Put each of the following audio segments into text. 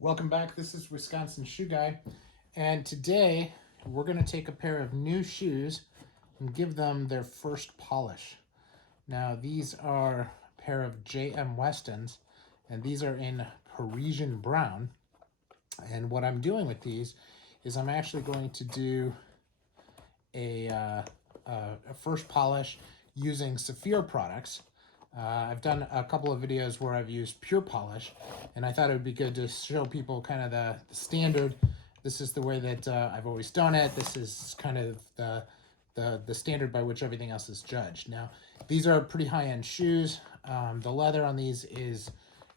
Welcome back. This is Wisconsin Shoe Guy, and today we're going to take a pair of new shoes and give them their first polish. Now, these are a pair of J.M. Westons, and these are in Parisian brown. And what I'm doing with these is I'm actually going to do a first polish using Saphir products. I've done a couple of videos where I've used pure polish, and I thought it would be good to show people kind of the standard. This is the way that I've always done it. This is kind of the standard by which everything else is judged. Now, these are pretty high-end shoes. The leather on these is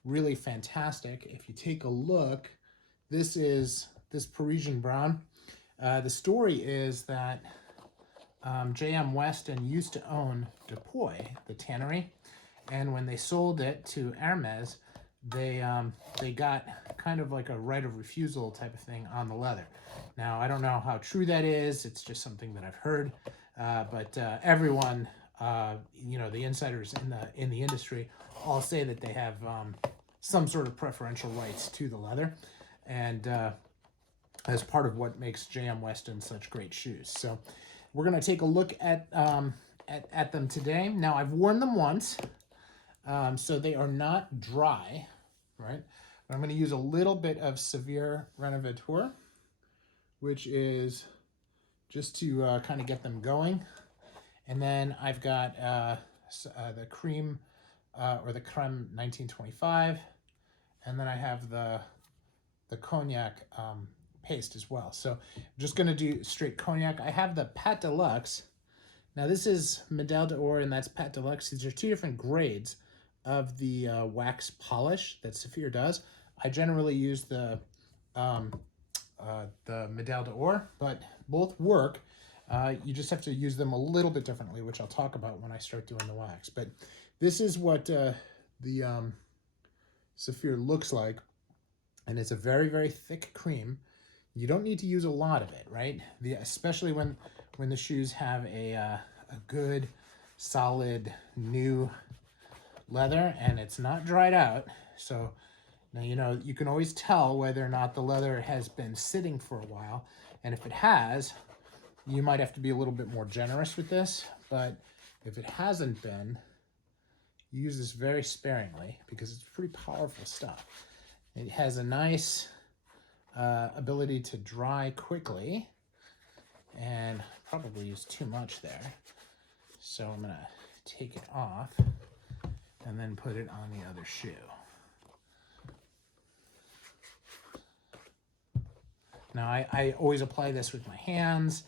really fantastic. If you take a look, this is this Parisian brown. The story is that J.M. Weston used to own Dupuy, the tannery, and when they sold it to Hermes, they got kind of like a right of refusal type of thing on the leather. Now, I don't know how true that is. It's just something that I've heard, but everyone, the insiders in the industry, all say that they have some sort of preferential rights to the leather, and as part of what makes J.M. Weston such great shoes. So we're going to take a look at them today. Now, I've worn them once, so they are not dry, right? But I'm going to use a little bit of Saphir Renovateur, which is just to kind of get them going. And then I've got the cream, or the creme 1925, and then I have the cognac paste as well. So I'm just going to do straight cognac. I have the Pat Deluxe. Now this is Medal d'Or and that's Pat Deluxe. These are two different grades of the wax polish that Saphir does. I generally use the Medal d'Or, but both work. You just have to use them a little bit differently, which I'll talk about when I start doing the wax. But this is what the Saphir looks like, and it's a very, very thick cream. You don't need to use a lot of it, right? Especially when the shoes have a good, solid, new leather, and it's not dried out. So now, you can always tell whether or not the leather has been sitting for a while. And if it has, you might have to be a little bit more generous with this. But if it hasn't been, use this very sparingly because it's pretty powerful stuff. It has a nice ability to dry quickly, and probably use too much there. So I'm going to take it off and then put it on the other shoe. Now, I always apply this with my hands.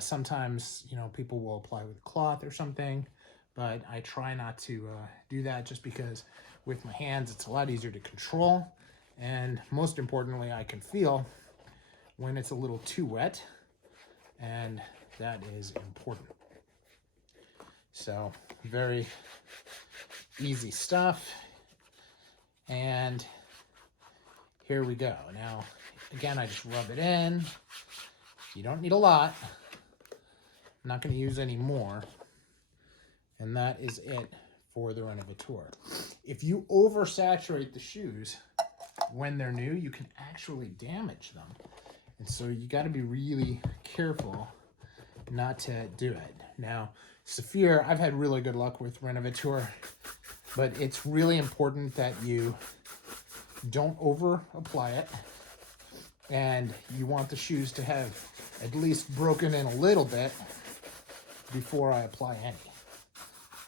Sometimes, people will apply with cloth or something, but I try not to do that just because with my hands, it's a lot easier to control. And most importantly, I can feel when it's a little too wet, and that is important. So very easy stuff. And here we go. Now, again, I just rub it in. You don't need a lot. I'm not going to use any more. And that is it for the Renovateur. If you oversaturate the shoes when they're new, you can actually damage them. And so you got to be really careful not to do it. Now, Saphir, I've had really good luck with Renovateur, but it's really important that you don't over apply it, and you want the shoes to have at least broken in a little bit before I apply any,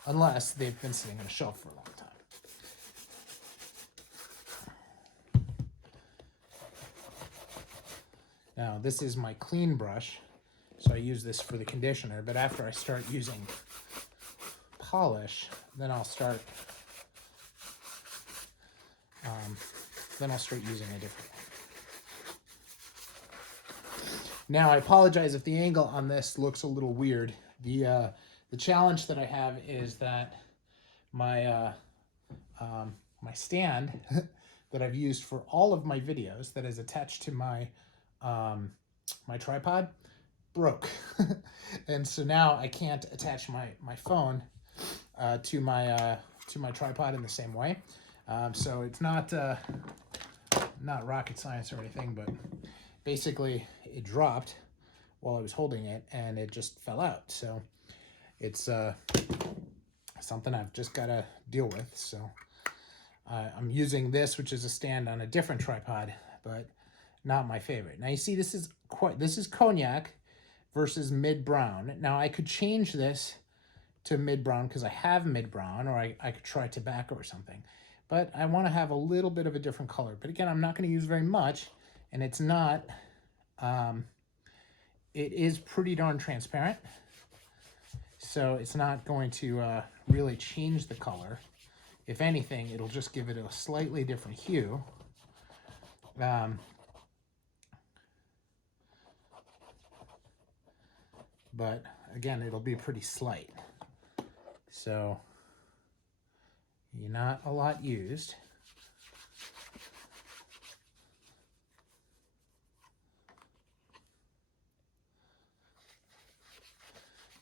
unless they've been sitting on a shelf for a long time. Now, this is my clean brush, so I use this for the conditioner, but after I start using polish, then I'll start using a different one. Now, I apologize if the angle on this looks a little weird. The challenge that I have is that my my stand that I've used for all of my videos that is attached to my my tripod broke. And so now I can't attach my phone to my tripod in the same way. So it's not not rocket science or anything, but basically it dropped while I was holding it and it just fell out. So it's something I've just got to deal with. So I'm using this, which is a stand on a different tripod, but not my favorite. Now you see, this is cognac versus mid brown. Now I could change this to mid brown because I have mid brown, or I could try tobacco or something. But I want to have a little bit of a different color. But again, I'm not going to use very much, and it's not, it is pretty darn transparent. So it's not going to really change the color. If anything, it'll just give it a slightly different hue. But again, it'll be pretty slight. So you're not a lot used.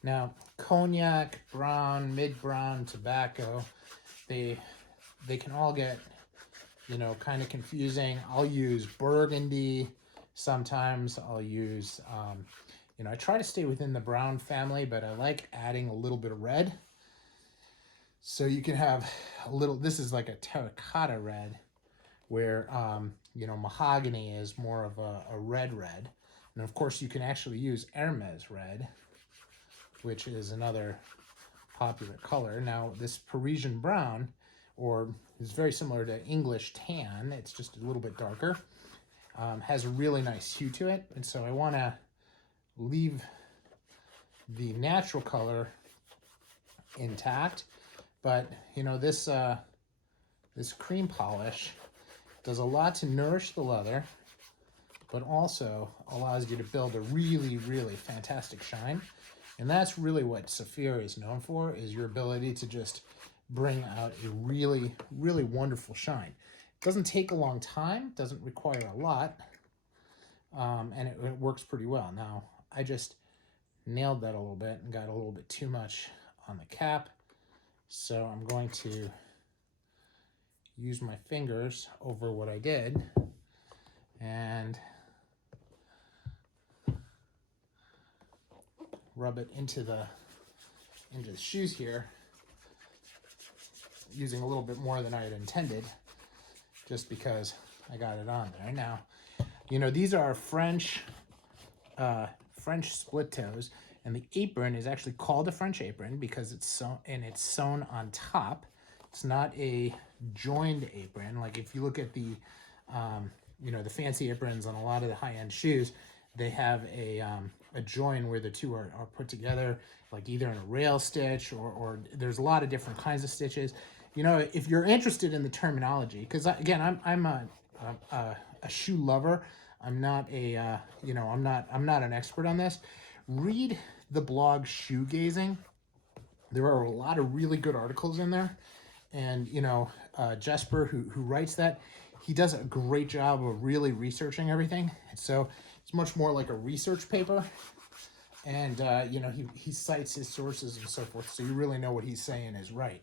Now, cognac, brown, mid-brown, tobacco, they can all get, you know, kind of confusing. I'll use burgundy. Sometimes I'll use, you know, I try to stay within the brown family, but I like adding a little bit of red. So you can have a little, this is like a terracotta red, where, you know, mahogany is more of a red. And of course you can actually use Hermes red, which is another popular color. Now this Parisian brown, or is very similar to English tan, it's just a little bit darker, has a really nice hue to it. And so I want to leave the natural color intact. But, you know, this cream polish does a lot to nourish the leather, but also allows you to build a really, really fantastic shine. And that's really what Saphir is known for, is your ability to just bring out a really, really wonderful shine. It doesn't take a long time, doesn't require a lot, and it works pretty well. Now, I just nailed that a little bit and got a little bit too much on the cap. So I'm going to use my fingers over what I did and rub it into the shoes here, using a little bit more than I had intended, just because I got it on there. Now, you know, these are French split toes. And the apron is actually called a French apron because it's sewn on top. It's not a joined apron. Like if you look at the, you know, the fancy aprons on a lot of the high-end shoes, they have a join where the two are put together, like either in a rail stitch or there's a lot of different kinds of stitches. You know, if you're interested in the terminology, because again, I'm a shoe lover. I'm not a, you know, I'm not an expert on this. Read the blog Shoegazing. There are a lot of really good articles in there. And, you know, Jesper, who writes that, he does a great job of really researching everything. So it's much more like a research paper. And, you know, he cites his sources and so forth. So you really know what he's saying is right.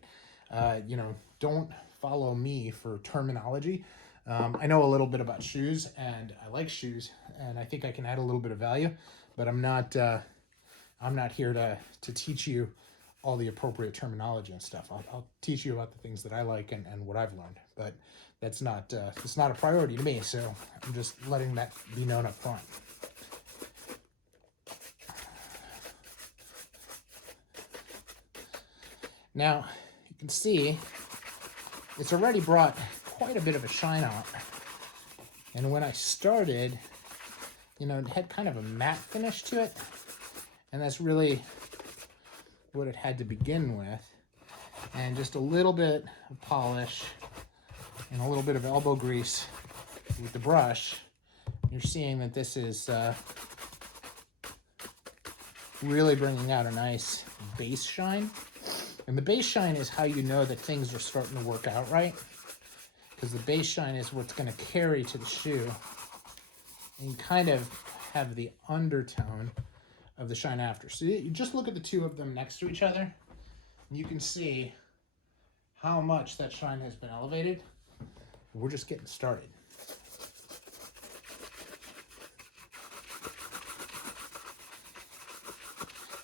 You know, don't follow me for terminology. I know a little bit about shoes, and I like shoes, and I think I can add a little bit of value. But I'm not here to teach you all the appropriate terminology and stuff. I'll teach you about the things that I like and what I've learned. But that's not it's not a priority to me. So I'm just letting that be known up front. Now you can see it's already brought quite a bit of a shine out. And when I started, you know, it had kind of a matte finish to it, and that's really what it had to begin with. And just a little bit of polish and a little bit of elbow grease with the brush, you're seeing that this is really bringing out a nice base shine. And the base shine is how you know that things are starting to work out right, because the base shine is what's going to carry to the shoe and kind of have the undertone of the shine after. So you just look at the two of them next to each other, and you can see how much that shine has been elevated. We're just getting started.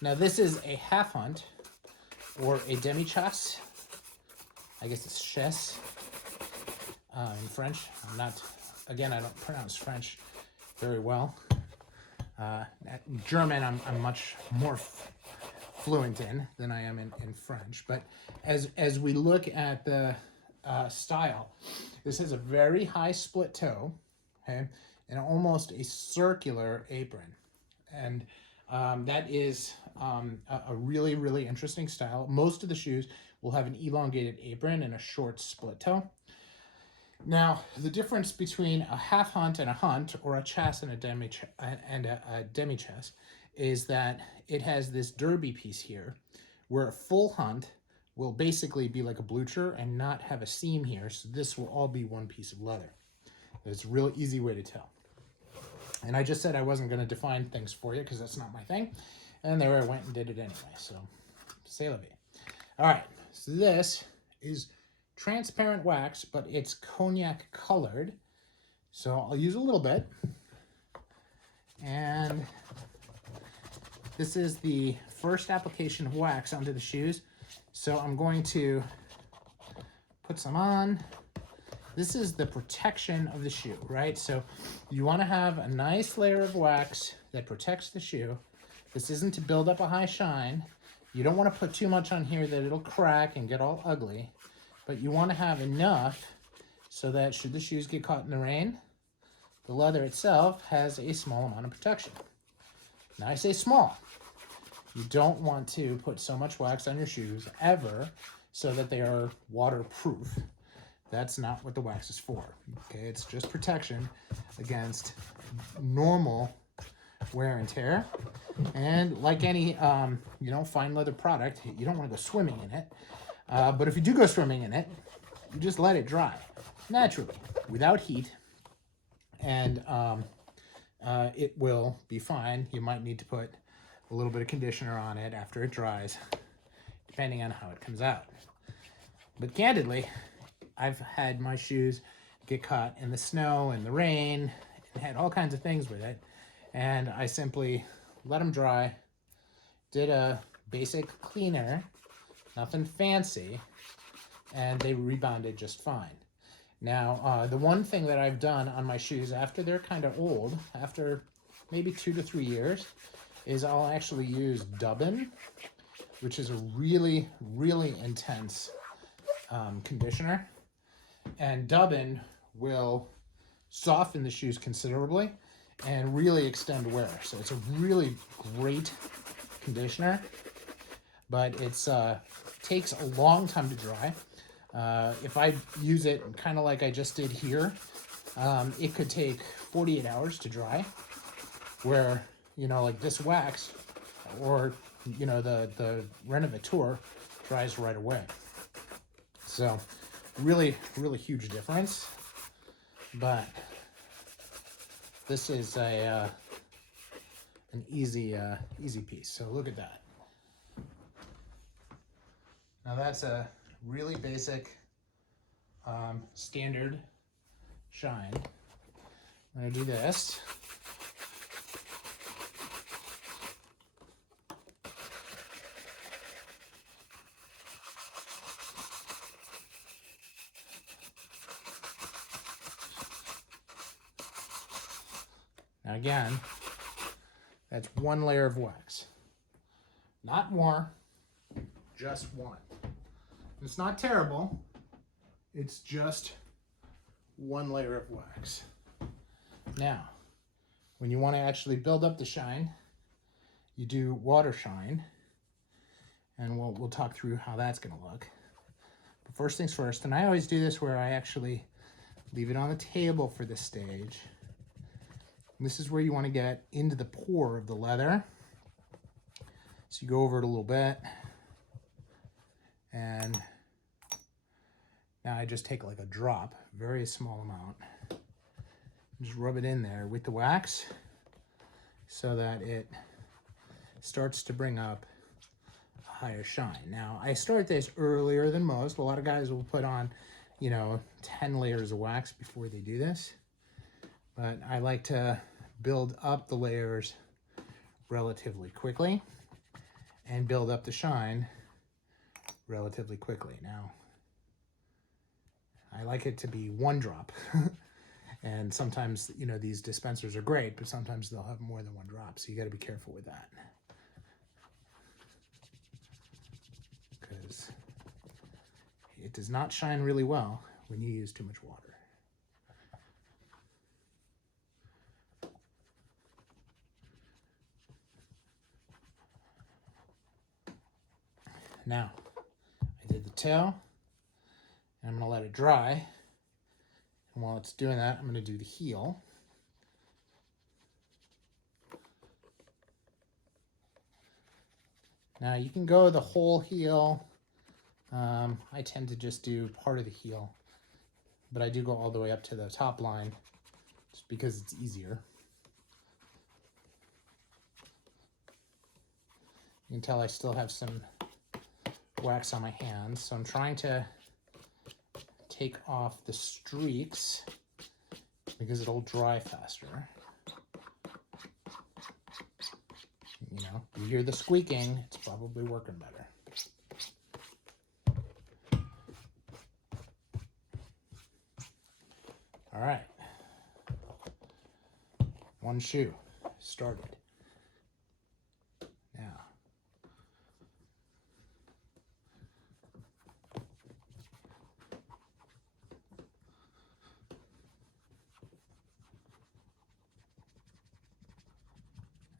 Now this is a half hunt or a demi-chasse. I guess it's chasse in French. Again, I don't pronounce French very well. German, I'm much more fluent in than I am in French. But as we look at the style, this has a very high split toe, okay, and almost a circular apron. And that is a really, really interesting style. Most of the shoes will have an elongated apron and a short split toe. Now, the difference between a half hunt and a hunt, or a chasse and a demi-chasse, is that it has this derby piece here, where a full hunt will basically be like a blucher and not have a seam here, so this will all be one piece of leather. It's a real easy way to tell. And I just said I wasn't going to define things for you because that's not my thing, and there I went and did it anyway, so c'est la vie. All right, so this is transparent wax, but it's cognac colored. So I'll use a little bit. And this is the first application of wax onto the shoes. So I'm going to put some on. This is the protection of the shoe, right? So you want to have a nice layer of wax that protects the shoe. This isn't to build up a high shine. You don't want to put too much on here that it'll crack and get all ugly. But you want to have enough so that should the shoes get caught in the rain, the leather itself has a small amount of protection. Now I say small. You don't want to put so much wax on your shoes ever so that they are waterproof. That's not what the wax is for. Okay, it's just protection against normal wear and tear. And like any fine leather product, you don't want to go swimming in it. But if you do go swimming in it, you just let it dry naturally, without heat, and it will be fine. You might need to put a little bit of conditioner on it after it dries, depending on how it comes out. But candidly, I've had my shoes get caught in the snow and the rain, and had all kinds of things with it, and I simply let them dry, did a basic cleaner, nothing fancy, and they rebounded just fine. Now, the one thing that I've done on my shoes after they're kind of old, after maybe 2 to 3 years, is I'll actually use Dubbin, which is a really, really intense conditioner. And Dubbin will soften the shoes considerably and really extend wear. So it's a really great conditioner, but it's takes a long time to dry. If I use it kind of like I just did here, it could take 48 hours to dry, where, like this wax or, the Renovateur dries right away. So really, really huge difference. But this is an easy piece. So look at that. Now that's a really basic standard shine. I'm going to do this. Now again, that's one layer of wax. Not more, just one. It's not terrible, it's just one layer of wax. Now, when you want to actually build up the shine, you do water shine, and we'll talk through how that's going to look. But first things first, and I always do this where I actually leave it on the table for this stage. And this is where you want to get into the pore of the leather. So you go over it a little bit, and now I just take like a drop, very small amount, just rub it in there with the wax so that it starts to bring up a higher shine. Now, I start this earlier than most. A lot of guys will put on, 10 layers of wax before they do this. But I like to build up the layers relatively quickly. and build up the shine relatively quickly. Now, I like it to be one drop. And sometimes, you know, these dispensers are great, but sometimes they'll have more than one drop. So you got to be careful with that. Because it does not shine really well when you use too much water. Now, I did the tail, and I'm going to let it dry. And while it's doing that, I'm going to do the heel. Now, you can go the whole heel. I tend to just do part of the heel, but I do go all the way up to the top line just because it's easier. You can tell I still have some wax on my hands, so I'm trying to take off the streaks because it'll dry faster. You know, you hear the squeaking, it's probably working better. All right, one shoe started. Now,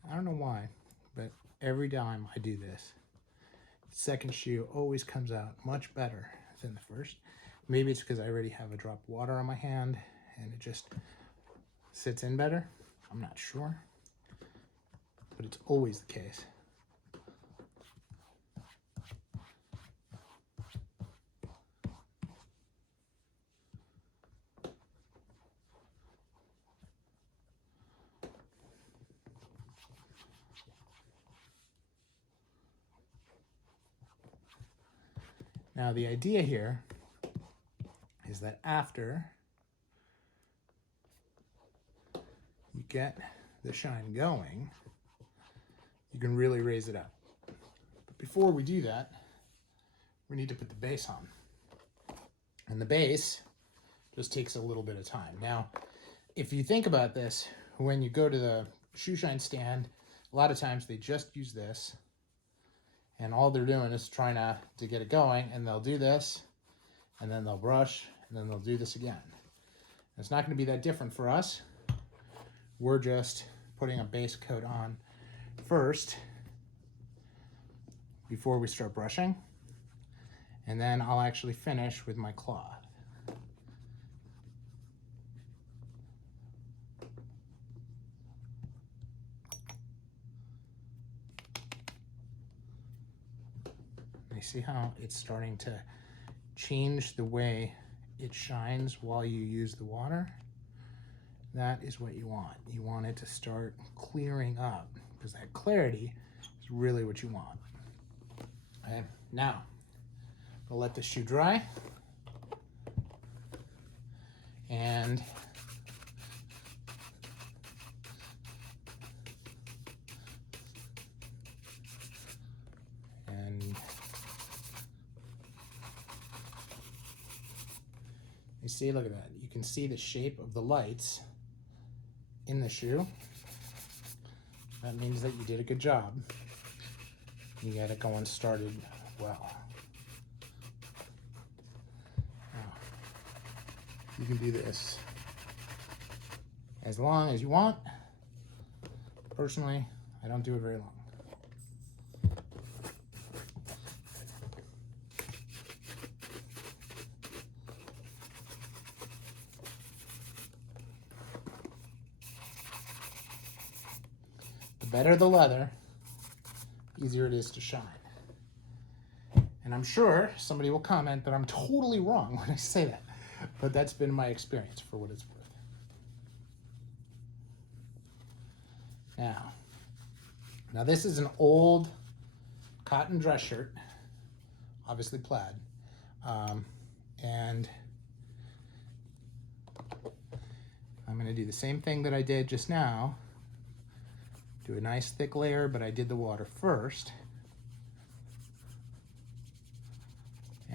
I don't know why, but every time I do this, the second shoe always comes out much better than the first. Maybe it's because I already have a drop of water on my hand and it just sits in better. I'm not sure, but it's always the case. Now the idea here is that after you get the shine going, you can really raise it up. But before we do that, we need to put the base on. And the base just takes a little bit of time. Now, if you think about this, when you go to the shoe shine stand, a lot of times they just use this, and all they're doing is trying to get it going, and they'll do this, and then they'll brush, and then they'll do this again. It's not going to be that different for us. We're just putting a base coat on first before we start brushing, and then I'll actually finish with my cloth. You see how it's starting to change the way it shines while you use the water? That is what you want. You want it to start clearing up because that clarity is really what you want. Okay, now I'll let the shoe dry, and you see, look at that. You can see the shape of the lights in the shoe. That means that you did a good job. You got it going started well. Now, you can do this as long as you want. Personally, I don't do it very long. The better the leather, easier it is to shine. And I'm sure somebody will comment that I'm totally wrong when I say that, but that's been my experience for what it's worth. Now this is an old cotton dress shirt, obviously plaid, and I'm going to do the same thing that I did just now. Do a nice thick layer, but I did the water first.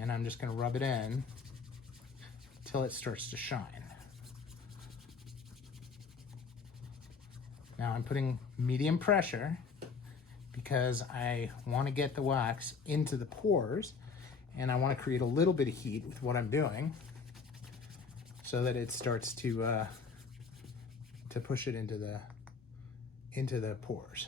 And I'm just going to rub it in until it starts to shine. Now I'm putting medium pressure because I want to get the wax into the pores, and I want to create a little bit of heat with what I'm doing so that it starts to push it into the pores.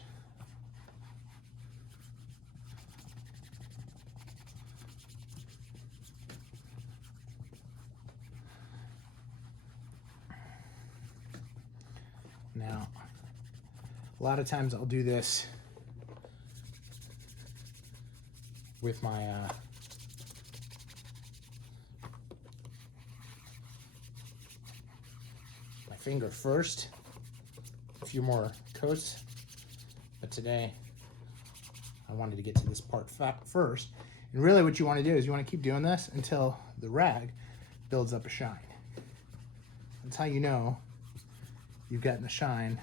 Now, a lot of times I'll do this with my finger first, a few more coats, but today I wanted to get to this part first. And really what you want to do is you want to keep doing this until the rag builds up a shine. That's how you know you've gotten the shine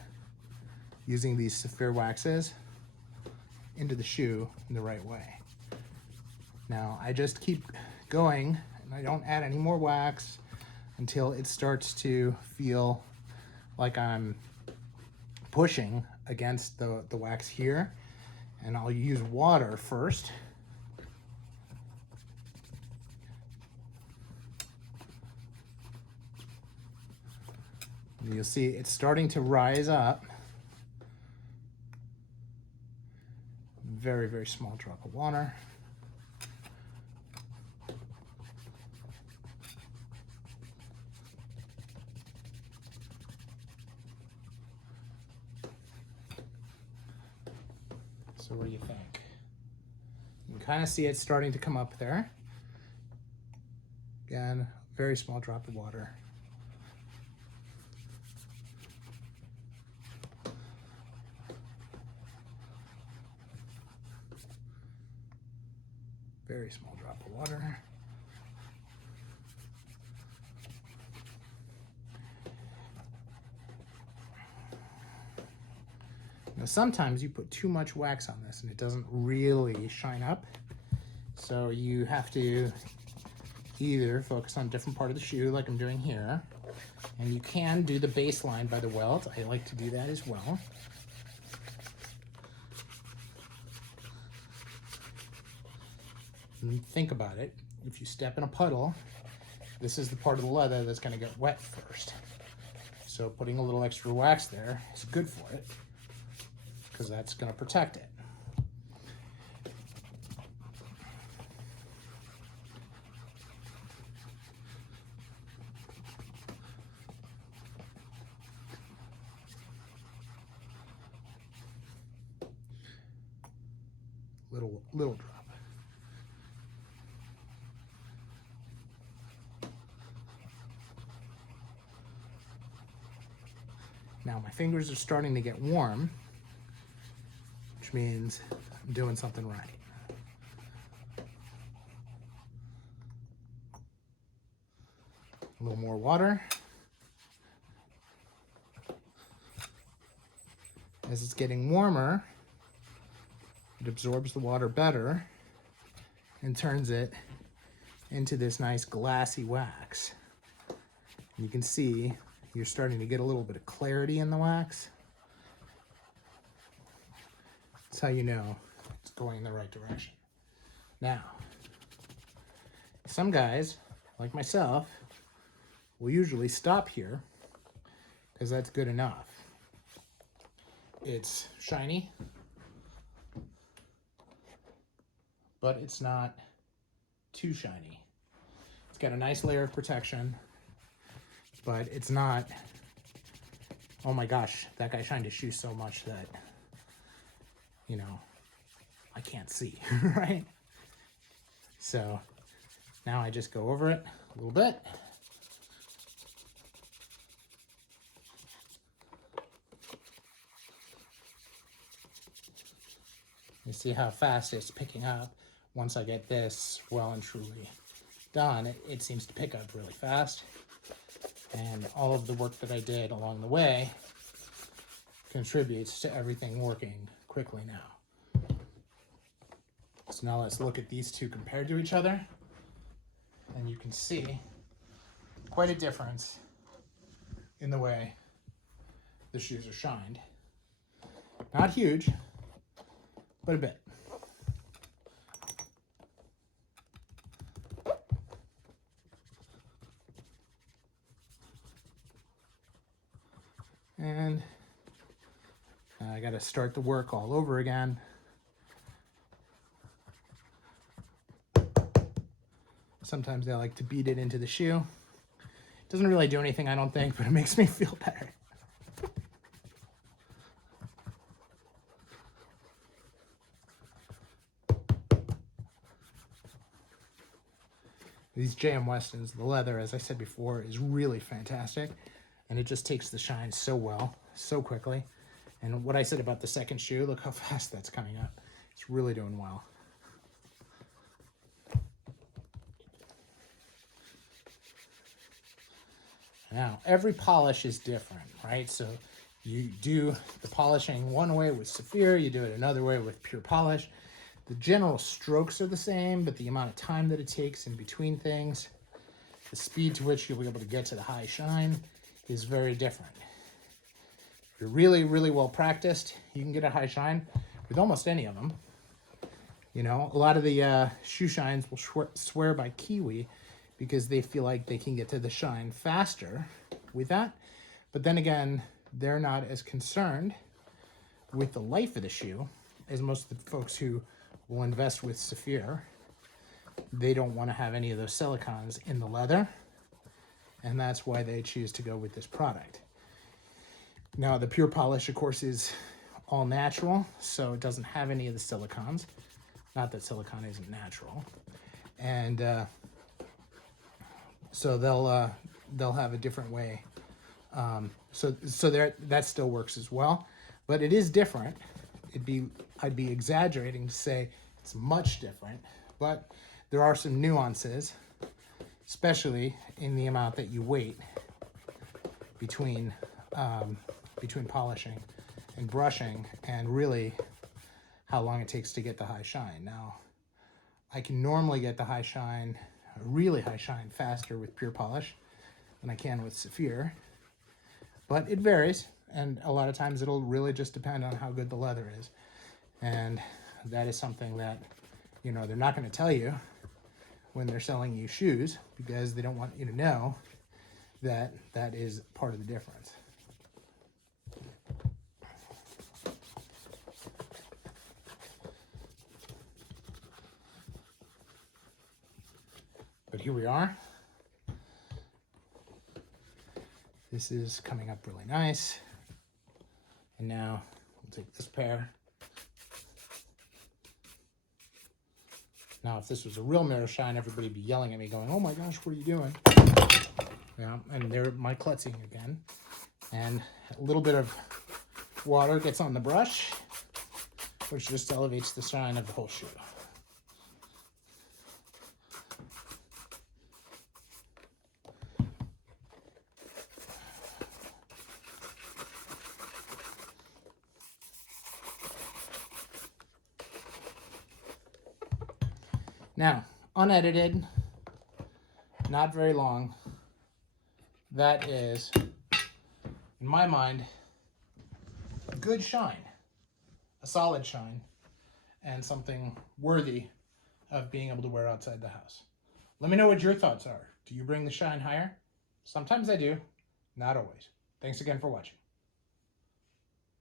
using these Saphir waxes into the shoe in the right way. Now I just keep going and I don't add any more wax until it starts to feel like I'm pushing against the wax here. And I'll use water first. And you'll see it's starting to rise up. Very, very small drop of water. So what do you think? You can kind of see it starting to come up there. Again, very small drop of water. Very small drop of water. Now sometimes you put too much wax on this and it doesn't really shine up. So you have to either focus on a different part of the shoe like I'm doing here. And you can do the baseline by the welt. I like to do that as well. And think about it. If you step in a puddle, this is the part of the leather that's going to get wet first. So putting a little extra wax there is good for it, because that's going to protect it. Little drop. Now my fingers are starting to get warm, which means I'm doing something right. A little more water. As it's getting warmer, it absorbs the water better and turns it into this nice glassy wax. And you can see you're starting to get a little bit of clarity in the wax. That's how you know it's going in the right direction. Now, some guys, like myself, will usually stop here because that's good enough. It's shiny, but it's not too shiny. It's got a nice layer of protection, but it's not, oh my gosh, that guy shined his shoe so much that, you know, I can't see, right? So now I just go over it a little bit. You see how fast it's picking up. Once I get this well and truly done, it seems to pick up really fast. And all of the work that I did along the way contributes to everything working quickly now. So now let's look at these two compared to each other. And you can see quite a difference in the way the shoes are shined. Not huge, but a bit. And I got to start the work all over again. Sometimes I like to beat it into the shoe. It doesn't really do anything, I don't think, but it makes me feel better. These J.M. Westons, the leather, as I said before, is really fantastic. And it just takes the shine so well, so quickly. And what I said about the second shoe, look how fast that's coming up. It's really doing well. Now, every polish is different, right? So you do the polishing one way with Saphir, you do it another way with pure polish. The general strokes are the same, but the amount of time that it takes in between things, the speed to which you'll be able to get to the high shine is very different. If you're really, really well practiced, you can get a high shine with almost any of them. You know, a lot of the shoe shines will swear by Kiwi because they feel like they can get to the shine faster with that. But then again, they're not as concerned with the life of the shoe as most of the folks who will invest with Saphir. They don't want to have any of those silicons in the leather, and that's why they choose to go with this product. Now, the pure polish, of course, is all natural, so it doesn't have any of the silicons. Not that silicon isn't natural. And so they'll have a different way. So that still works as well, but it is different. I'd be exaggerating to say it's much different, but there are some nuances, especially in the amount that you wait between polishing and brushing, and really how long it takes to get the high shine. Now, I can normally get the high shine, really high shine, faster with pure polish than I can with Saphir, but it varies, and a lot of times it'll really just depend on how good the leather is. And that is something that, you know, they're not going to tell you when they're selling you shoes, because they don't want you to know that that is part of the difference. But here we are. This is coming up really nice. And now we'll take this pair. Now, if this was a real mirror shine, everybody would be yelling at me going, "Oh my gosh, what are you doing?" Yeah, and there my klutzing again. And a little bit of water gets on the brush, which just elevates the shine of the whole shoe. Now, unedited, not very long, that is, in my mind, a good shine, a solid shine, and something worthy of being able to wear outside the house. Let me know what your thoughts are. Do you bring the shine higher? Sometimes I do, not always. Thanks again for watching.